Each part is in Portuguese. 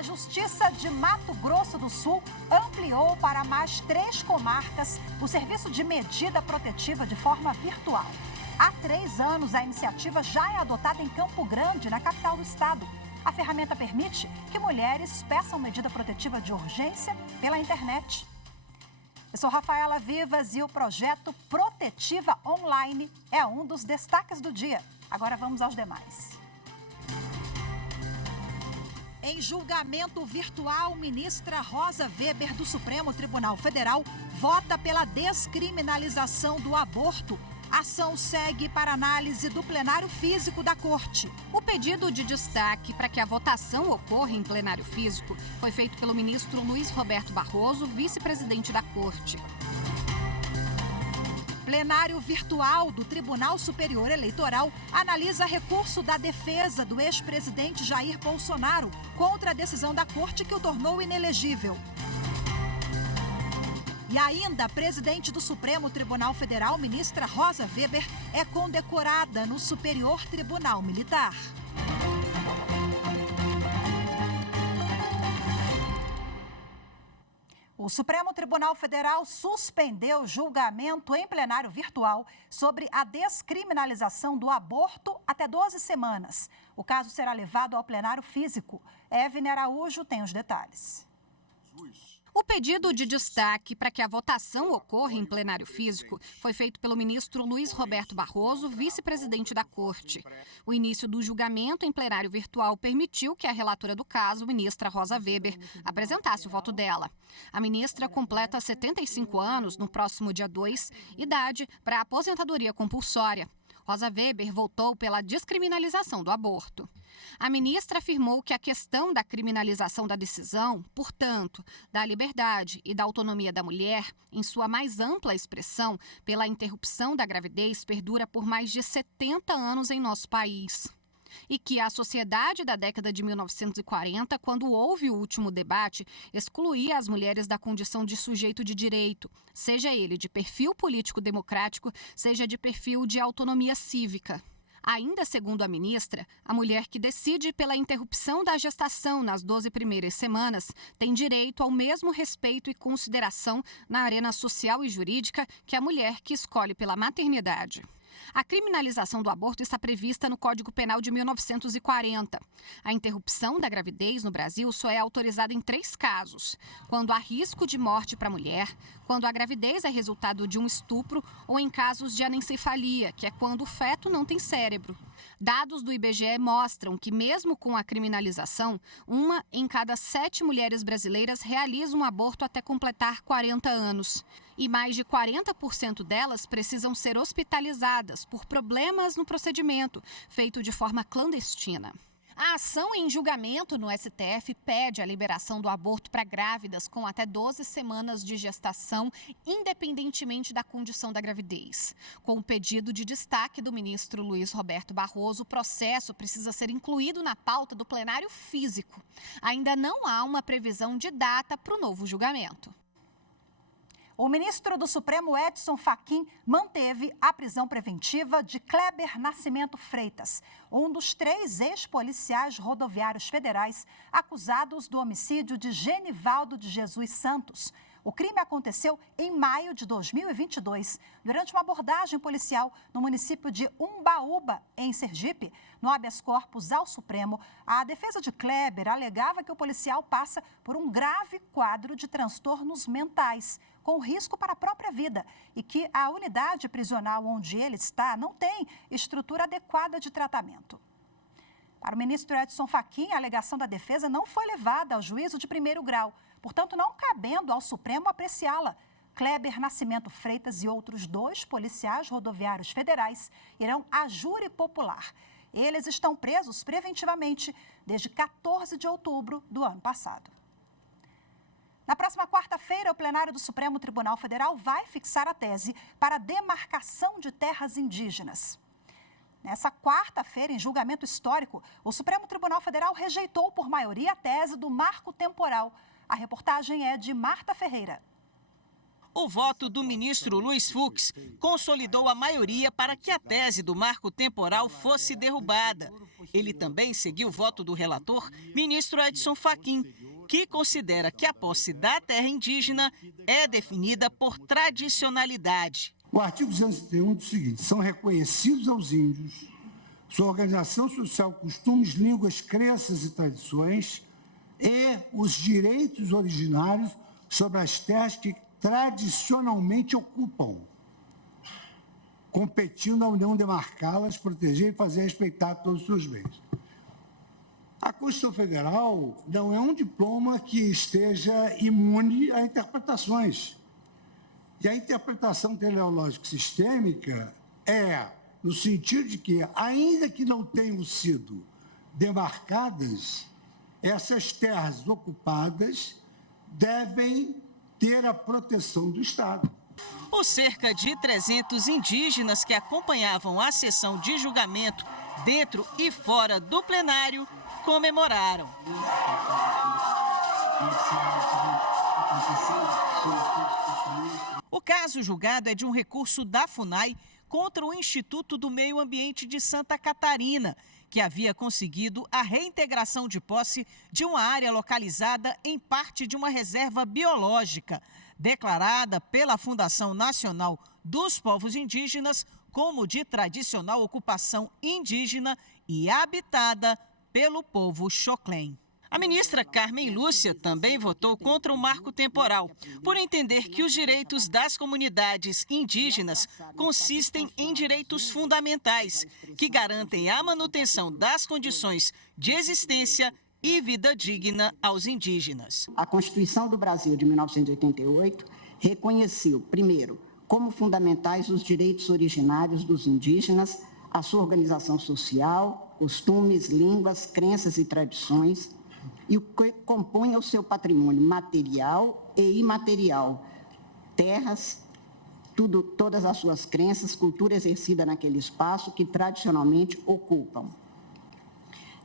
A Justiça de Mato Grosso do Sul ampliou para mais 3 comarcas o serviço de medida protetiva de forma virtual. Há 3 anos, a iniciativa já é adotada em Campo Grande, na capital do estado. A ferramenta permite que mulheres peçam medida protetiva de urgência pela internet. Eu sou Rafaela Vivas e o projeto Protetiva Online é um dos destaques do dia. Agora vamos aos demais. Em julgamento virtual, ministra Rosa Weber, do Supremo Tribunal Federal, vota pela descriminalização do aborto. A ação segue para análise do plenário físico da Corte. O pedido de destaque para que a votação ocorra em plenário físico foi feito pelo ministro Luiz Roberto Barroso, vice-presidente da Corte. Plenário virtual do Tribunal Superior Eleitoral analisa recurso da defesa do ex-presidente Jair Bolsonaro contra a decisão da Corte que o tornou inelegível. E ainda, a presidente do Supremo Tribunal Federal, ministra Rosa Weber, é condecorada no Superior Tribunal Militar. O Supremo Tribunal Federal suspendeu julgamento em plenário virtual sobre a descriminalização do aborto até 12 semanas. O caso será levado ao plenário físico. Evne Araújo tem os detalhes. O pedido de destaque para que a votação ocorra em plenário físico foi feito pelo ministro Luiz Roberto Barroso, vice-presidente da Corte. O início do julgamento em plenário virtual permitiu que a relatora do caso, ministra Rosa Weber, apresentasse o voto dela. A ministra completa 75 anos no próximo dia 2, idade para a aposentadoria compulsória. Rosa Weber votou pela descriminalização do aborto. A ministra afirmou que a questão da criminalização da decisão, portanto, da liberdade e da autonomia da mulher, em sua mais ampla expressão, pela interrupção da gravidez, perdura por mais de 70 anos em nosso país. E que a sociedade da década de 1940, quando houve o último debate, excluía as mulheres da condição de sujeito de direito, seja ele de perfil político-democrático, seja de perfil de autonomia cívica. Ainda segundo a ministra, a mulher que decide pela interrupção da gestação nas 12 primeiras semanas tem direito ao mesmo respeito e consideração na arena social e jurídica que a mulher que escolhe pela maternidade. A criminalização do aborto está prevista no Código Penal de 1940. A interrupção da gravidez no Brasil só é autorizada em 3 casos: quando há risco de morte para a mulher, quando a gravidez é resultado de um estupro ou em casos de anencefalia, que é quando o feto não tem cérebro. Dados do IBGE mostram que, mesmo com a criminalização, 1 em cada 7 mulheres brasileiras realiza um aborto até completar 40 anos. E mais de 40% delas precisam ser hospitalizadas por problemas no procedimento, feito de forma clandestina. A ação em julgamento no STF pede a liberação do aborto para grávidas com até 12 semanas de gestação, independentemente da condição da gravidez. Com o pedido de destaque do ministro Luiz Roberto Barroso, o processo precisa ser incluído na pauta do plenário físico. Ainda não há uma previsão de data para o novo julgamento. O ministro do Supremo, Edson Fachin, manteve a prisão preventiva de Kleber Nascimento Freitas, um dos 3 ex-policiais rodoviários federais acusados do homicídio de Genivaldo de Jesus Santos. O crime aconteceu em maio de 2022, durante uma abordagem policial no município de Umbaúba, em Sergipe. No habeas corpus ao Supremo, a defesa de Kleber alegava que o policial passa por um grave quadro de transtornos mentais, com risco para a própria vida, e que a unidade prisional onde ele está não tem estrutura adequada de tratamento. Para o ministro Edson Fachin, a alegação da defesa não foi levada ao juízo de 1º grau, portanto, não cabendo ao Supremo apreciá-la. Kleber Nascimento Freitas e outros 2 policiais rodoviários federais irão a júri popular. Eles estão presos preventivamente desde 14 de outubro do ano passado. Na próxima quarta-feira, o plenário do Supremo Tribunal Federal vai fixar a tese para a demarcação de terras indígenas. Nessa quarta-feira, em julgamento histórico, o Supremo Tribunal Federal rejeitou por maioria a tese do marco temporal. A reportagem é de Marta Ferreira. O voto do ministro Luiz Fux consolidou a maioria para que a tese do marco temporal fosse derrubada. Ele também seguiu o voto do relator, ministro Edson Fachin, que considera que a posse da terra indígena é definida por tradicionalidade. O artigo 231 diz o seguinte: são reconhecidos aos índios sua organização social, costumes, línguas, crenças e tradições e os direitos originários sobre as terras que tradicionalmente ocupam, competindo à União demarcá-las, proteger e fazer respeitar todos os seus bens. A Constituição Federal não é um diploma que esteja imune a interpretações. E a interpretação teleológica sistêmica é no sentido de que, ainda que não tenham sido demarcadas, essas terras ocupadas devem ter a proteção do Estado. Os cerca de 300 indígenas que acompanhavam a sessão de julgamento dentro e fora do plenário comemoraram. O caso julgado é de um recurso da FUNAI contra o Instituto do Meio Ambiente de Santa Catarina, que havia conseguido a reintegração de posse de uma área localizada em parte de uma reserva biológica, declarada pela Fundação Nacional dos Povos Indígenas como de tradicional ocupação indígena e habitada pelo povo Xoclen. A ministra Carmen Lúcia também votou contra o marco temporal, por entender que os direitos das comunidades indígenas consistem em direitos fundamentais, que garantem a manutenção das condições de existência e vida digna aos indígenas. A Constituição do Brasil de 1988 reconheceu, primeiro, como fundamentais os direitos originários dos indígenas, a sua organização social, costumes, línguas, crenças e tradições, e o que compõe o seu patrimônio material e imaterial, terras, todas as suas crenças, cultura exercida naquele espaço que tradicionalmente ocupam.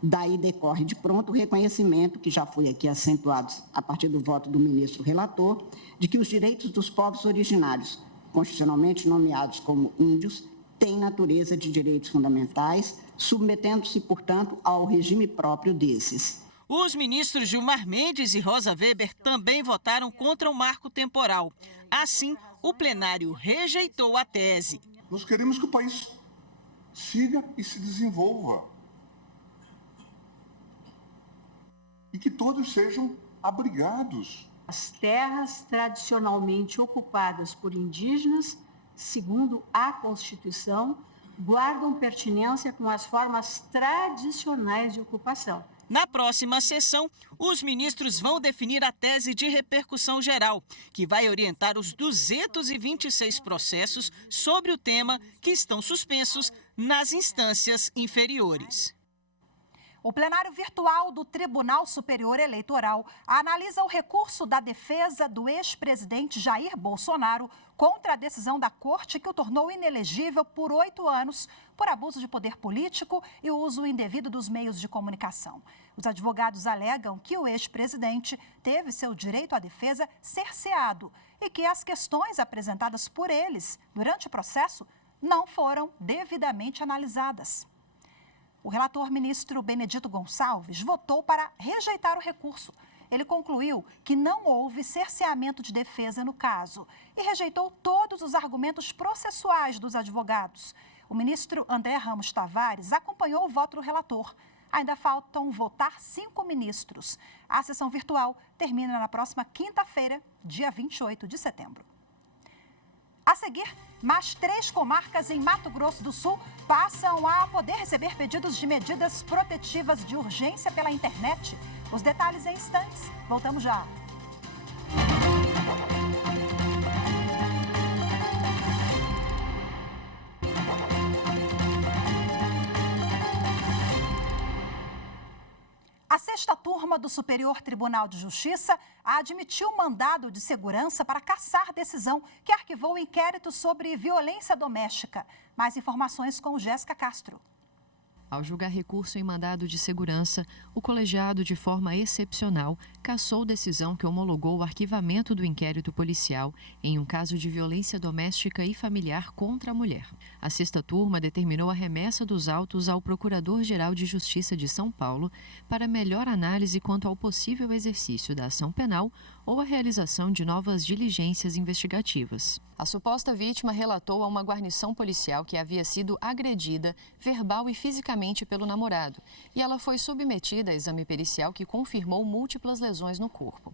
Daí decorre de pronto o reconhecimento, que já foi aqui acentuado a partir do voto do ministro relator, de que os direitos dos povos originários, constitucionalmente nomeados como índios, têm natureza de direitos fundamentais, submetendo-se, portanto, ao regime próprio desses. Os ministros Gilmar Mendes e Rosa Weber também votaram contra o marco temporal. Assim, o plenário rejeitou a tese. Nós queremos que o país siga e se desenvolva. E que todos sejam abrigados. As terras tradicionalmente ocupadas por indígenas, segundo a Constituição, guardam pertinência com as formas tradicionais de ocupação. Na próxima sessão, os ministros vão definir a tese de repercussão geral, que vai orientar os 226 processos sobre o tema que estão suspensos nas instâncias inferiores. O plenário virtual do Tribunal Superior Eleitoral analisa o recurso da defesa do ex-presidente Jair Bolsonaro contra a decisão da Corte que o tornou inelegível por 8 anos por abuso de poder político e uso indevido dos meios de comunicação. Os advogados alegam que o ex-presidente teve seu direito à defesa cerceado e que as questões apresentadas por eles durante o processo não foram devidamente analisadas. O relator ministro Benedito Gonçalves votou para rejeitar o recurso. Ele concluiu que não houve cerceamento de defesa no caso e rejeitou todos os argumentos processuais dos advogados. O ministro André Ramos Tavares acompanhou o voto do relator. Ainda faltam votar 5 ministros. A sessão virtual termina na próxima quinta-feira, dia 28 de setembro. A seguir, mais 3 comarcas em Mato Grosso do Sul passam a poder receber pedidos de medidas protetivas de urgência pela internet. Os detalhes em instantes. Voltamos já. A 6ª turma do Superior Tribunal de Justiça admitiu mandado de segurança para cassar decisão que arquivou o inquérito sobre violência doméstica. Mais informações com Jéssica Castro. Ao julgar recurso em mandado de segurança, o colegiado, de forma excepcional, cassou decisão que homologou o arquivamento do inquérito policial em um caso de violência doméstica e familiar contra a mulher. A sexta turma determinou a remessa dos autos ao Procurador-Geral de Justiça de São Paulo para melhor análise quanto ao possível exercício da ação penal ou a realização de novas diligências investigativas. A suposta vítima relatou a uma guarnição policial que havia sido agredida verbal e fisicamente pelo namorado, e ela foi submetida a exame pericial que confirmou múltiplas lesões no corpo.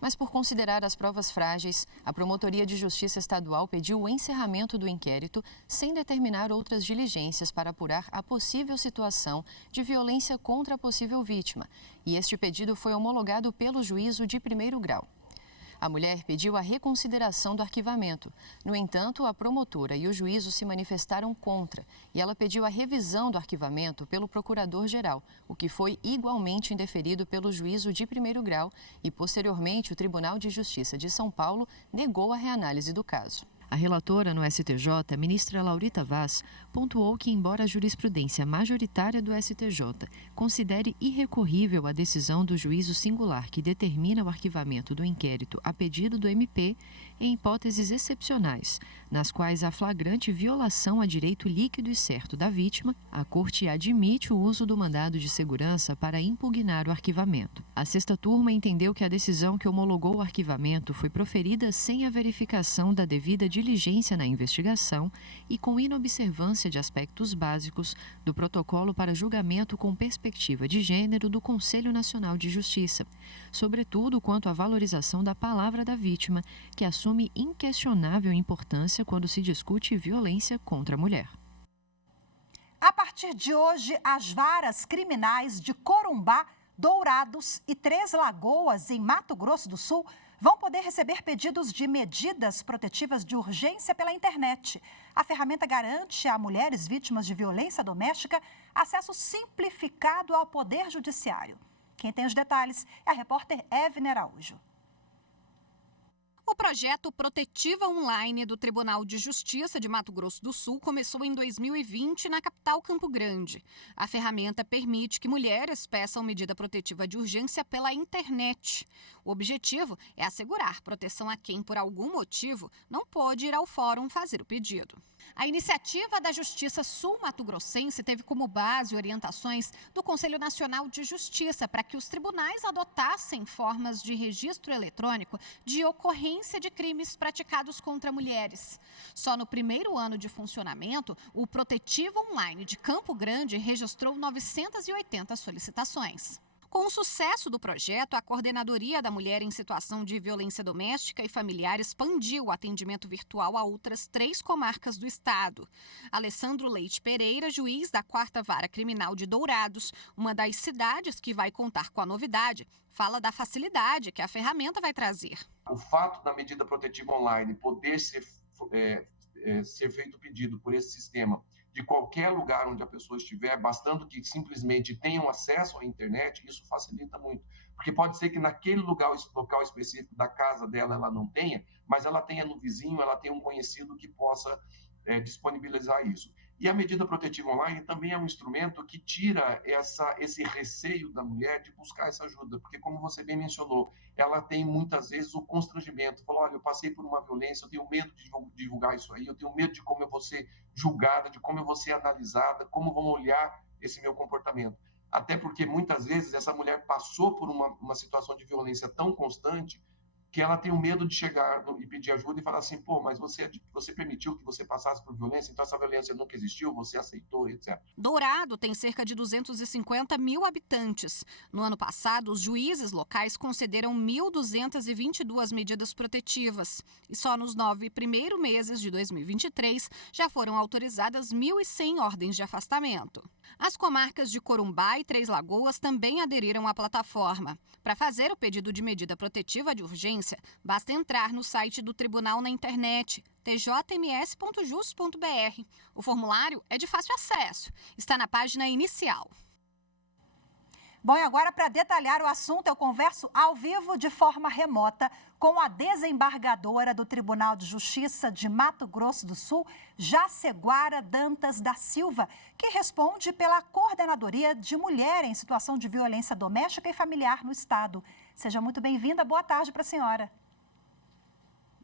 Mas por considerar as provas frágeis, a Promotoria de Justiça Estadual pediu o encerramento do inquérito sem determinar outras diligências para apurar a possível situação de violência contra a possível vítima, e este pedido foi homologado pelo juízo de primeiro grau. A mulher pediu a reconsideração do arquivamento. No entanto, a promotora e o juízo se manifestaram contra e ela pediu a revisão do arquivamento pelo procurador-geral, o que foi igualmente indeferido pelo juízo de primeiro grau e, posteriormente, o Tribunal de Justiça de São Paulo negou a reanálise do caso. A relatora no STJ, ministra Laurita Vaz, pontuou que, embora a jurisprudência majoritária do STJ considere irrecorrível a decisão do juízo singular que determina o arquivamento do inquérito a pedido do MP, em hipóteses excepcionais, nas quais há flagrante violação a direito líquido e certo da vítima, a Corte admite o uso do mandado de segurança para impugnar o arquivamento. A sexta turma entendeu que a decisão que homologou o arquivamento foi proferida sem a verificação da devida diligência na investigação e com inobservância de aspectos básicos do protocolo para julgamento com perspectiva de gênero do Conselho Nacional de Justiça, sobretudo quanto à valorização da palavra da vítima, que assume inquestionável importância quando se discute violência contra a mulher. A partir de hoje, as varas criminais de Corumbá, Dourados e Três Lagoas, em Mato Grosso do Sul, vão poder receber pedidos de medidas protetivas de urgência pela internet. A ferramenta garante a mulheres vítimas de violência doméstica acesso simplificado ao Poder Judiciário. Quem tem os detalhes é a repórter Evne Araújo. O projeto Protetiva Online do Tribunal de Justiça de Mato Grosso do Sul começou em 2020 na capital Campo Grande. A ferramenta permite que mulheres peçam medida protetiva de urgência pela internet. O objetivo é assegurar proteção a quem, por algum motivo, não pôde ir ao fórum fazer o pedido. A iniciativa da Justiça Sul-Mato-Grossense teve como base orientações do Conselho Nacional de Justiça para que os tribunais adotassem formas de registro eletrônico de ocorrência de crimes praticados contra mulheres. Só no primeiro ano de funcionamento, o Protetiva Online de Campo Grande registrou 980 solicitações. Com o sucesso do projeto, a Coordenadoria da Mulher em Situação de Violência Doméstica e Familiar expandiu o atendimento virtual a outras 3 comarcas do estado. Alessandro Leite Pereira, juiz da 4ª Vara Criminal de Dourados, uma das cidades que vai contar com a novidade, fala da facilidade que a ferramenta vai trazer. O fato da medida protetiva online poder ser feito pedido por esse sistema de qualquer lugar onde a pessoa estiver, bastando que simplesmente tenham acesso à internet, isso facilita muito. Porque pode ser que naquele local específico da casa dela ela não tenha, mas ela tenha no vizinho, ela tenha um conhecido que possa disponibilizar isso. E a medida protetiva online também é um instrumento que tira esse receio da mulher de buscar essa ajuda, porque, como você bem mencionou, ela tem muitas vezes o constrangimento. Falou, olha, eu passei por uma violência, eu tenho medo de divulgar isso aí, eu tenho medo de como eu vou ser julgada, de como eu vou ser analisada, como vão olhar esse meu comportamento. Até porque, muitas vezes, essa mulher passou por uma situação de violência tão constante que ela tem o medo de chegar e pedir ajuda e falar assim, pô, mas você permitiu que você passasse por violência, então essa violência nunca existiu, você aceitou, etc. Dourado tem cerca de 250 mil habitantes. No ano passado, os juízes locais concederam 1.222 medidas protetivas. E só nos 9 primeiros meses de 2023 já foram autorizadas 1.100 ordens de afastamento. As comarcas de Corumbá e Três Lagoas também aderiram à plataforma. Para fazer o pedido de medida protetiva de urgência, basta entrar no site do tribunal na internet, tjms.jus.br. O formulário é de fácil acesso, está na página inicial. Bom, e agora, para detalhar o assunto, eu converso ao vivo de forma remota com a desembargadora do Tribunal de Justiça de Mato Grosso do Sul, Jaceguara Dantas da Silva, que responde pela Coordenadoria de Mulher em Situação de Violência Doméstica e Familiar no Estado. Seja muito bem-vinda. Boa tarde para a senhora.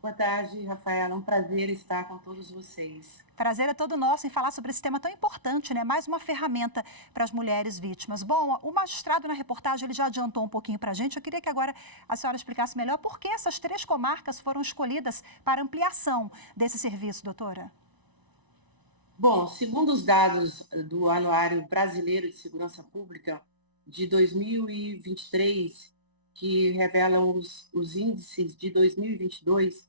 Boa tarde, Rafaela. É um prazer estar com todos vocês. Prazer é todo nosso em falar sobre esse tema tão importante, né? Mais uma ferramenta para as mulheres vítimas. Bom, o magistrado na reportagem ele já adiantou um pouquinho para a gente. Eu queria que agora a senhora explicasse melhor por que essas 3 comarcas foram escolhidas para ampliação desse serviço, doutora. Bom, segundo os dados do Anuário Brasileiro de Segurança Pública de 2023, que revelam os índices de 2022,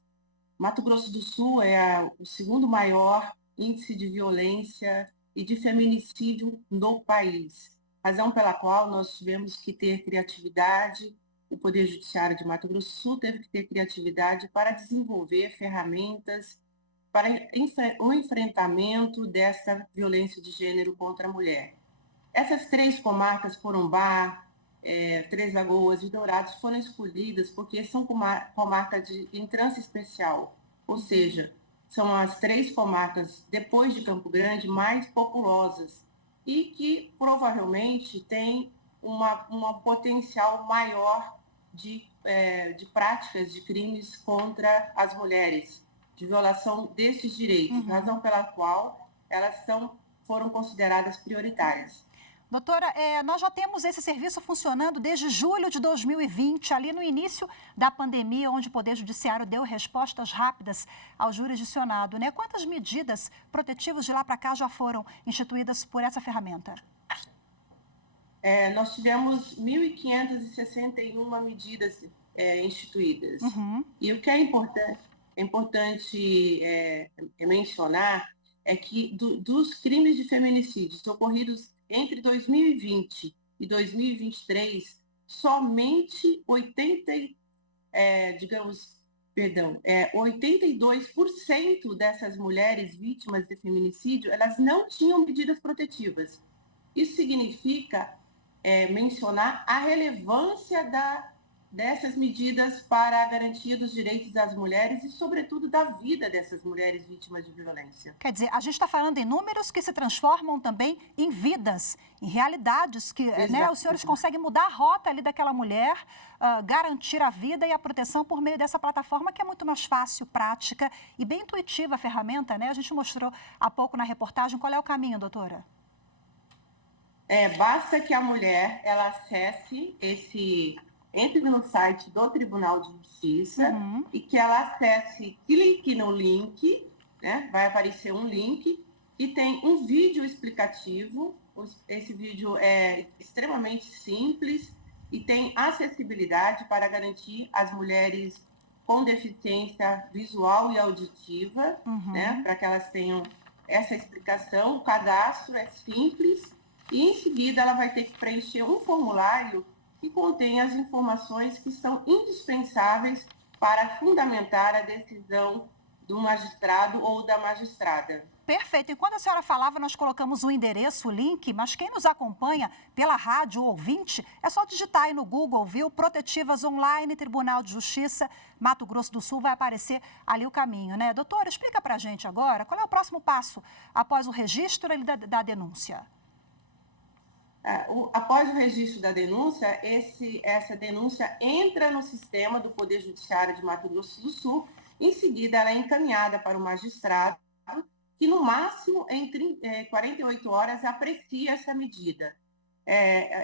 Mato Grosso do Sul é o segundo maior índice de violência e de feminicídio no país, razão pela qual nós tivemos que ter criatividade, o Poder Judiciário de Mato Grosso do Sul teve que ter criatividade para desenvolver ferramentas para o enfrentamento dessa violência de gênero contra a mulher. Essas 3 comarcas, Corumbá, Três Lagoas e Dourados, foram escolhidas porque são comarcas de entrância especial, ou seja, são as 3 comarcas, depois de Campo Grande, mais populosas e que provavelmente têm uma potencial maior de práticas de crimes contra as mulheres, de violação desses direitos, razão pela qual elas foram consideradas prioritárias. Doutora, nós já temos esse serviço funcionando desde julho de 2020, ali no início da pandemia, onde o Poder Judiciário deu respostas rápidas ao jurisdicionado, né? Quantas medidas protetivas de lá para cá já foram instituídas por essa ferramenta? Nós tivemos 1.561 medidas instituídas. E o que é importante mencionar é que dos crimes de feminicídios ocorridos entre 2020 e 2023, somente 82% dessas mulheres vítimas de feminicídio, elas não tinham medidas protetivas. Isso significa mencionar a relevância dessas medidas para a garantia dos direitos das mulheres e, sobretudo, da vida dessas mulheres vítimas de violência. Quer dizer, a gente está falando em números que se transformam também em vidas, em realidades que né, os senhores conseguem mudar a rota ali daquela mulher, garantir a vida e a proteção por meio dessa plataforma que é muito mais fácil, prática e bem intuitiva a ferramenta, né? A gente mostrou há pouco na reportagem. Qual é o caminho, doutora? Basta que a mulher ela acesse entre no site do Tribunal de Justiça e que ela acesse, clique no link, né? Vai aparecer um link e tem um vídeo explicativo. Esse vídeo é extremamente simples e tem acessibilidade para garantir as mulheres com deficiência visual e auditiva, né? Para que elas tenham essa explicação. O cadastro é simples e em seguida ela vai ter que preencher um formulário que contém as informações que são indispensáveis para fundamentar a decisão do magistrado ou da magistrada. Perfeito. Enquanto a senhora falava, nós colocamos o endereço, o link, mas quem nos acompanha pela rádio ou ouvinte, é só digitar aí no Google, viu? Protetivas Online, Tribunal de Justiça, Mato Grosso do Sul, vai aparecer ali o caminho, né? Doutora, explica pra gente agora qual é o próximo passo após o registro da denúncia. Após o registro da denúncia, essa denúncia entra no sistema do Poder Judiciário de Mato Grosso do Sul. Em seguida, ela é encaminhada para o magistrado, que no máximo em 48 horas aprecia essa medida.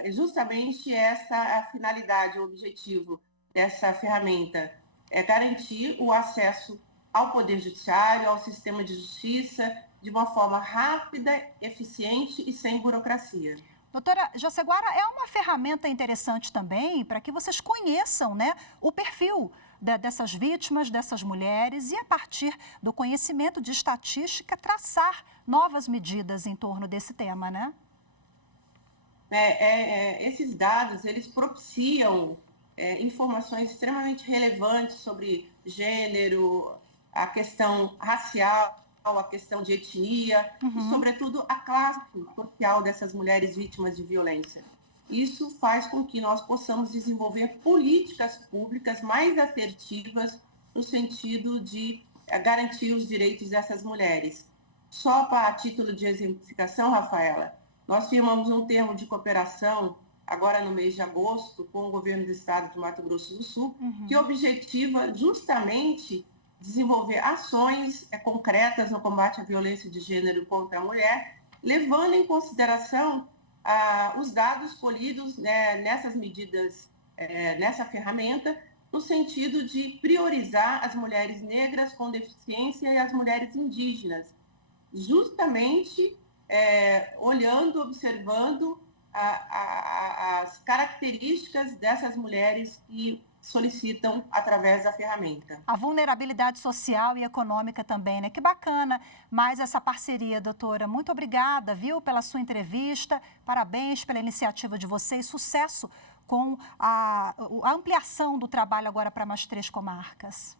Justamente essa é a finalidade, o objetivo dessa ferramenta, é garantir o acesso ao Poder Judiciário, ao sistema de justiça, de uma forma rápida, eficiente e sem burocracia. Doutora Jaceguara, é uma ferramenta interessante também para que vocês conheçam, né, o perfil dessas vítimas, dessas mulheres e, a partir do conhecimento de estatística, traçar novas medidas em torno desse tema, né? Esses dados, eles propiciam informações extremamente relevantes sobre gênero, a questão racial, a questão de etnia e, sobretudo, a classe social dessas mulheres vítimas de violência. Isso faz com que nós possamos desenvolver políticas públicas mais assertivas no sentido de garantir os direitos dessas mulheres. Só para título de exemplificação, Rafaela, nós firmamos um termo de cooperação agora no mês de agosto, com o governo do estado de Mato Grosso do Sul, que objetiva justamente desenvolver ações concretas no combate à violência de gênero contra a mulher, levando em consideração os dados colhidos nessas medidas, nessa ferramenta, no sentido de priorizar as mulheres negras com deficiência e as mulheres indígenas, justamente olhando, observando as características dessas mulheres que solicitam através da ferramenta. A vulnerabilidade social e econômica também, né? Que bacana mais essa parceria, doutora. Muito obrigada, viu, pela sua entrevista. Parabéns pela iniciativa de vocês. Sucesso com a ampliação do trabalho agora para mais 3 comarcas.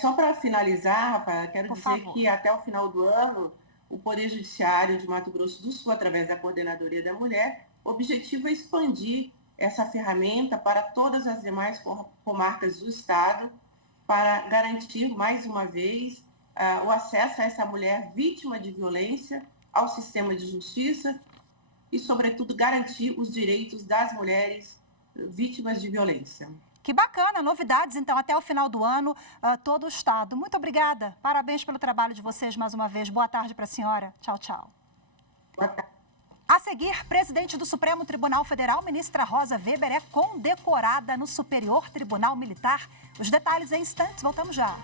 Só para finalizar, Rafael, quero dizer que até o final do ano, o Poder Judiciário de Mato Grosso do Sul, através da Coordenadoria da Mulher, o objetivo é expandir essa ferramenta para todas as demais comarcas do estado, para garantir, mais uma vez, o acesso a essa mulher vítima de violência ao sistema de justiça e, sobretudo, garantir os direitos das mulheres vítimas de violência. Que bacana, novidades, então, até o final do ano, todo o estado. Muito obrigada, parabéns pelo trabalho de vocês mais uma vez. Boa tarde para a senhora. Tchau, tchau. Boa tarde. A seguir, presidente do Supremo Tribunal Federal, ministra Rosa Weber, é condecorada no Superior Tribunal Militar. Os detalhes em instantes, voltamos já.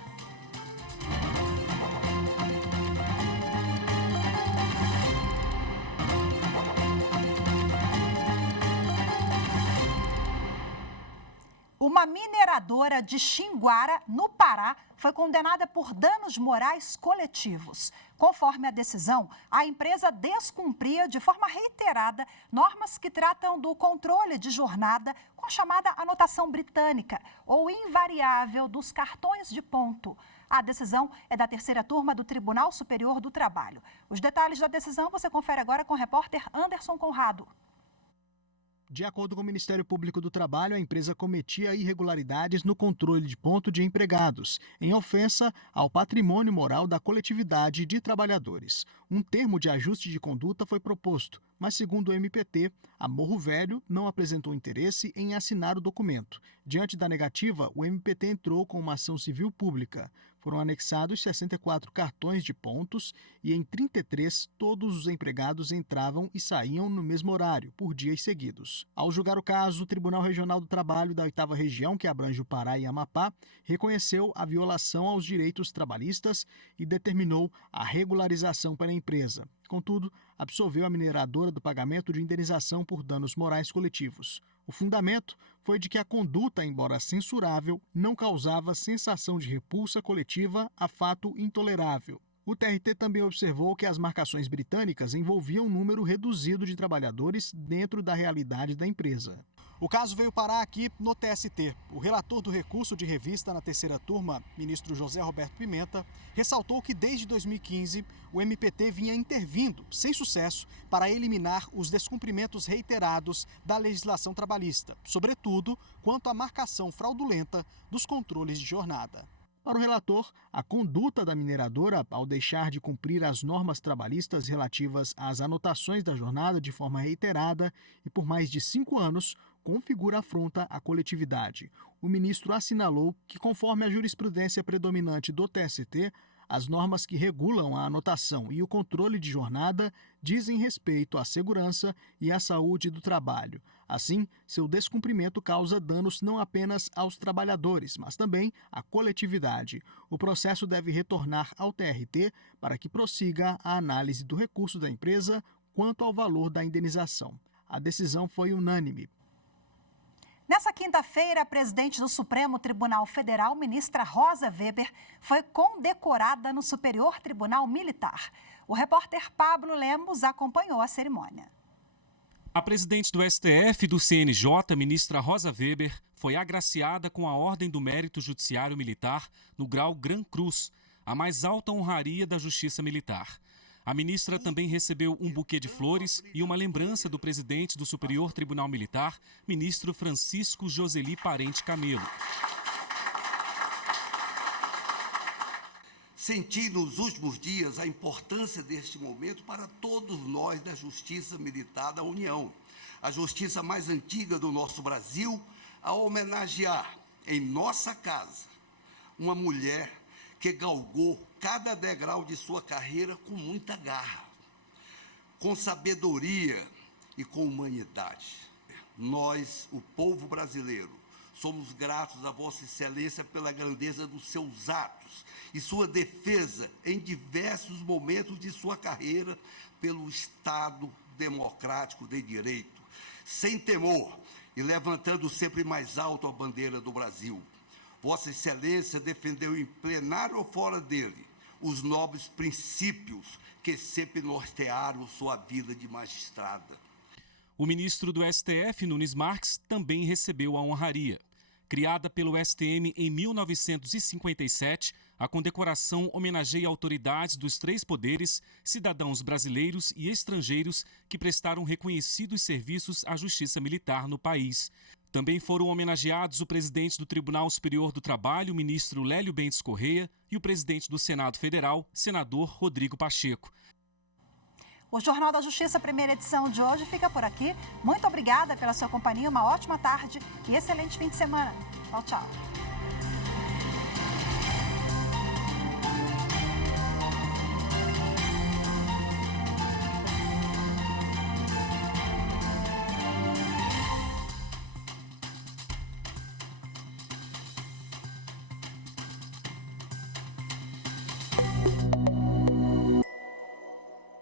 Uma mineradora de Xinguara, no Pará, foi condenada por danos morais coletivos. Conforme a decisão, a empresa descumpria de forma reiterada normas que tratam do controle de jornada com a chamada anotação britânica ou invariável dos cartões de ponto. A decisão é da 3ª turma do Tribunal Superior do Trabalho. Os detalhes da decisão você confere agora com o repórter Anderson Conrado. De acordo com o Ministério Público do Trabalho, a empresa cometia irregularidades no controle de ponto de empregados, em ofensa ao patrimônio moral da coletividade de trabalhadores. Um termo de ajuste de conduta foi proposto, mas, segundo o MPT, a Morro Velho não apresentou interesse em assinar o documento. Diante da negativa, o MPT entrou com uma ação civil pública. Foram anexados 64 cartões de pontos e, em 33, todos os empregados entravam e saíam no mesmo horário, por dias seguidos. Ao julgar o caso, o Tribunal Regional do Trabalho da 8ª Região, que abrange o Pará e Amapá, reconheceu a violação aos direitos trabalhistas e determinou a regularização pela empresa. Contudo, absolveu a mineradora do pagamento de indenização por danos morais coletivos. O fundamento foi de que a conduta, embora censurável, não causava sensação de repulsa coletiva a fato intolerável. O TRT também observou que as marcações britânicas envolviam um número reduzido de trabalhadores dentro da realidade da empresa. O caso veio parar aqui no TST. O relator do recurso de revista na 3ª turma, ministro José Roberto Pimenta, ressaltou que desde 2015 o MPT vinha intervindo, sem sucesso, para eliminar os descumprimentos reiterados da legislação trabalhista, sobretudo quanto à marcação fraudulenta dos controles de jornada. Para o relator, a conduta da mineradora, ao deixar de cumprir as normas trabalhistas relativas às anotações da jornada de forma reiterada e por mais de 5 anos, configura afronta à coletividade. O ministro assinalou que, conforme a jurisprudência predominante do TST, as normas que regulam a anotação e o controle de jornada dizem respeito à segurança e à saúde do trabalho. Assim, seu descumprimento causa danos não apenas aos trabalhadores, mas também à coletividade. O processo deve retornar ao TRT para que prossiga a análise do recurso da empresa quanto ao valor da indenização. A decisão foi unânime. Nessa quinta-feira, a presidente do Supremo Tribunal Federal, ministra Rosa Weber, foi condecorada no Superior Tribunal Militar. O repórter Pablo Lemos acompanhou a cerimônia. A presidente do STF e do CNJ, ministra Rosa Weber, foi agraciada com a Ordem do Mérito Judiciário Militar no grau Gran Cruz, a mais alta honraria da Justiça Militar. A ministra também recebeu um buquê de flores e uma lembrança do presidente do Superior Tribunal Militar, ministro Francisco Joseli Parente Camelo. Senti nos últimos dias a importância deste momento para todos nós da Justiça Militar da União. a justiça mais antiga do nosso Brasil, a homenagear em nossa casa uma mulher que galgou cada degrau de sua carreira com muita garra, com sabedoria e com humanidade. Nós, o povo brasileiro, somos gratos a Vossa Excelência pela grandeza dos seus atos e sua defesa em diversos momentos de sua carreira pelo Estado democrático de direito, sem temor e levantando sempre mais alto a bandeira do Brasil. Vossa Excelência defendeu em plenário ou fora dele os nobres princípios que sempre nortearam sua vida de magistrada. O ministro do STF, Nunes Marques, também recebeu a honraria. Criada pelo STM em 1957, a condecoração homenageia autoridades dos 3 poderes, cidadãos brasileiros e estrangeiros que prestaram reconhecidos serviços à Justiça Militar no país. Também foram homenageados o presidente do Tribunal Superior do Trabalho, ministro Lélio Bentes Correia, e o presidente do Senado Federal, senador Rodrigo Pacheco. O Jornal da Justiça, primeira edição de hoje, fica por aqui. Muito obrigada pela sua companhia, uma ótima tarde e excelente fim de semana. Tchau, tchau.